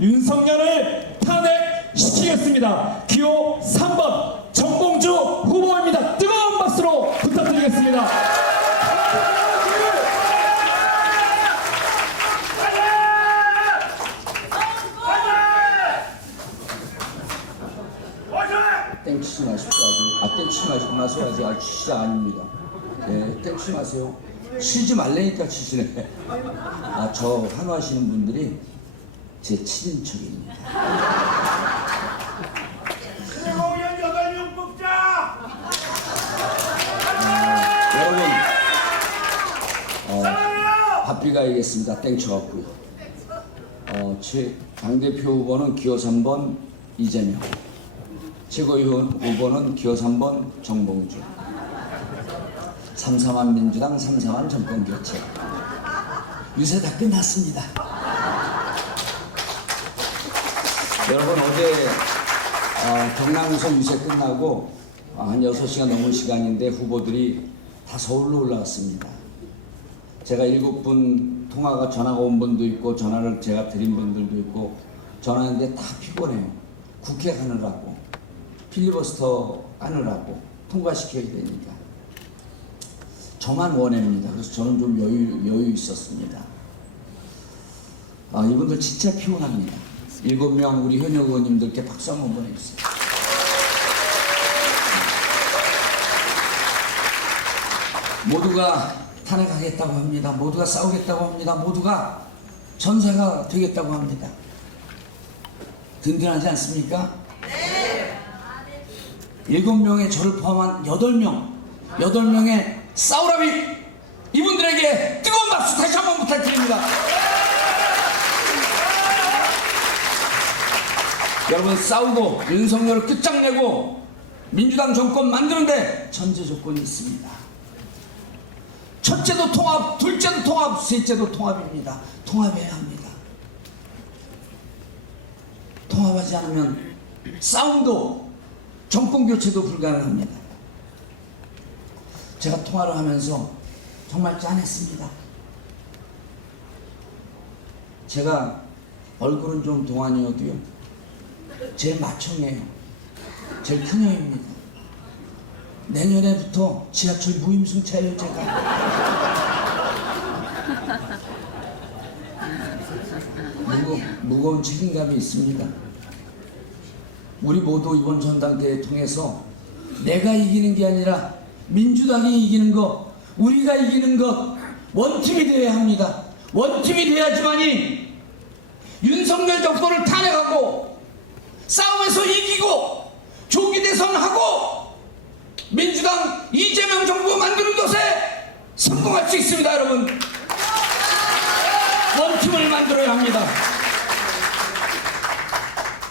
윤석열을 탄핵시키겠습니다. 기호 3번 정봉주 후보입니다. 뜨거운 박수로 부탁드리겠습니다. 땡치지 마십시오. 아, 땡치지 마시고. 아직 아, 치시가 아닙니다. 네, 땡치지 마세요. 치지 말래니까 치시네. 아, 저 환호하시는 분들이 제 친인척입니다. 최고위원 여덟 명 뽑자. 여러분, 어, 사랑해요. 바삐 가야겠습니다. 땡쳐갖고요. 어, 제, 당대표 후보는 기호 3번 이재명. 최고위원 후보는 기호 3번 정봉주. 삼삼한 민주당, 삼삼한 정권 교체. 유세 다 끝났습니다. 여러분 어제 어, 경남에서 유세 끝나고 어, 한 6시간 넘은 시간인데 후보들이 다 서울로 올라왔습니다. 제가 일곱 분 통화가 전화가 온 분도 있고 전화를 제가 드린 분들도 있고 전화했는데 다 피곤해요. 국회 가느라고 필리버스터 하느라고 통과시켜야 되니까 저만 원합니다. 그래서 저는 좀 여유 여유 있었습니다. 아 이분들 진짜 피곤합니다. 일곱 명 우리 현역 의원님들께 박수 한번 보내주세요. 모두가 탄핵하겠다고 합니다. 모두가 싸우겠다고 합니다. 모두가 전사가 되겠다고 합니다. 든든하지 않습니까? 일곱 명의 저를 포함한 여덟 명, 여덟 명의 싸우라비 이분들에게 뜨거운 박수 다시 한번 부탁드립니다. 여러분 싸우고 윤석열을 끝장내고 민주당 정권 만드는데 전제 조건이 있습니다. 첫째도 통합, 둘째도 통합, 셋째도 통합입니다. 통합해야 합니다. 통합하지 않으면 싸움도 정권 교체도 불가능합니다. 제가 통화를 하면서 정말 짠했습니다. 제가 얼굴은 좀 동안이어도요. 제일 맏형이에요. 제일 큰 형입니다. 내년에부터 지하철 무임승차예요 제가. 무거, 무거운 책임감이 있습니다. 우리 모두 이번 전당대회 통해서 내가 이기는 게 아니라 민주당이 이기는 것, 우리가 이기는 것 원팀이 되어야 합니다. 원팀이 돼야지만이 윤석열 정권을 탄핵하고 싸움에서 이기고 조기 대선하고 민주당 이재명 정부 만드는 것에 성공할 수 있습니다, 여러분. 원팀을 만들어야 합니다.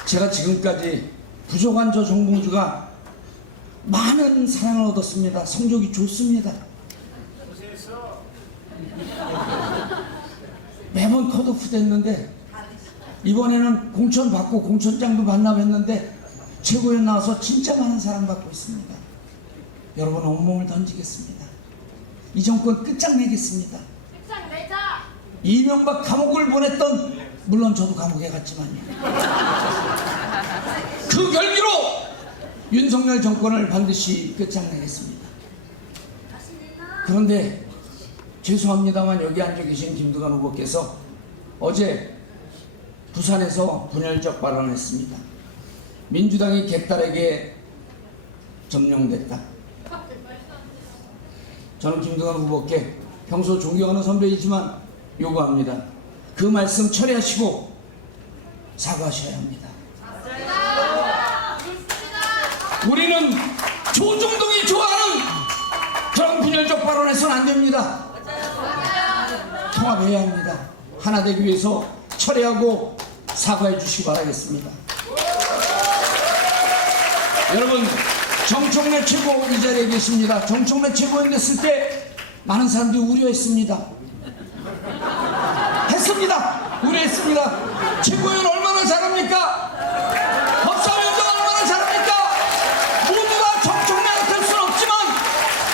제가 지금까지 부족한 저 정봉주가 많은 사랑을 얻었습니다. 성적이 좋습니다. 매번 컷오프 됐는데 이번에는 공천 받고 공천장도 반납했는데 최고위원 나와서 진짜 많은 사랑받고 있습니다. 여러분 온몸을 던지겠습니다. 이 정권 끝장내겠습니다. 책상 내자. 이명박 감옥을 보냈던 물론 저도 감옥에 갔지만요. 그 결기로 윤석열 정권을 반드시 끝장내겠습니다. 그런데 죄송합니다만 여기 앉아 계신 김두관 후보께서 어제 부산에서 분열적 발언을 했습니다. 민주당이 개딸에게 점령됐다. 저는 김두관 후보께 평소 존경하는 선배이지만 요구합니다. 그 말씀 처리하시고 사과하셔야 합니다. 우리는 조중동이 좋아하는 그런 분열적 발언해서는 안 됩니다. 통합해야 합니다. 하나 되기 위해서 처리하고 사과해 주시기 바라겠습니다. 여러분 정청래 최고 이 자리에 계십니다. 정청래 최고인 됐을 때 많은 사람들이 우려했습니다. 했습니다. 우려했습니다. 최고위원 얼마나 잘합니까? 법사위원장 얼마나 잘합니까? 모두가 정청래가 될 수는 없지만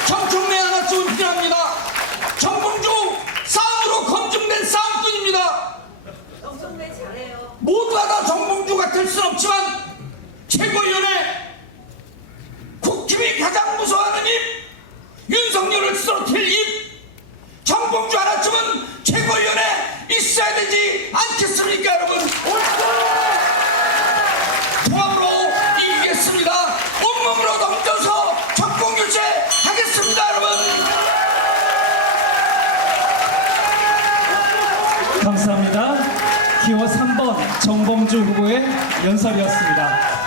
정청래 하나 쯤 필요합니다. 정봉주 싸움으로 검증된 싸움꾼입니다. 엄청나게 잘해요. 모두가 다 윤석열을 쓰러뜨릴 입 정봉주 하나쯤은 최고위원회 있어야 되지 않겠습니까 여러분 통합으로 이기겠습니다 온몸으로 넘겨서 정봉규제 하겠습니다 여러분 감사합니다. 기호 3번 정봉주 후보의 연설이었습니다.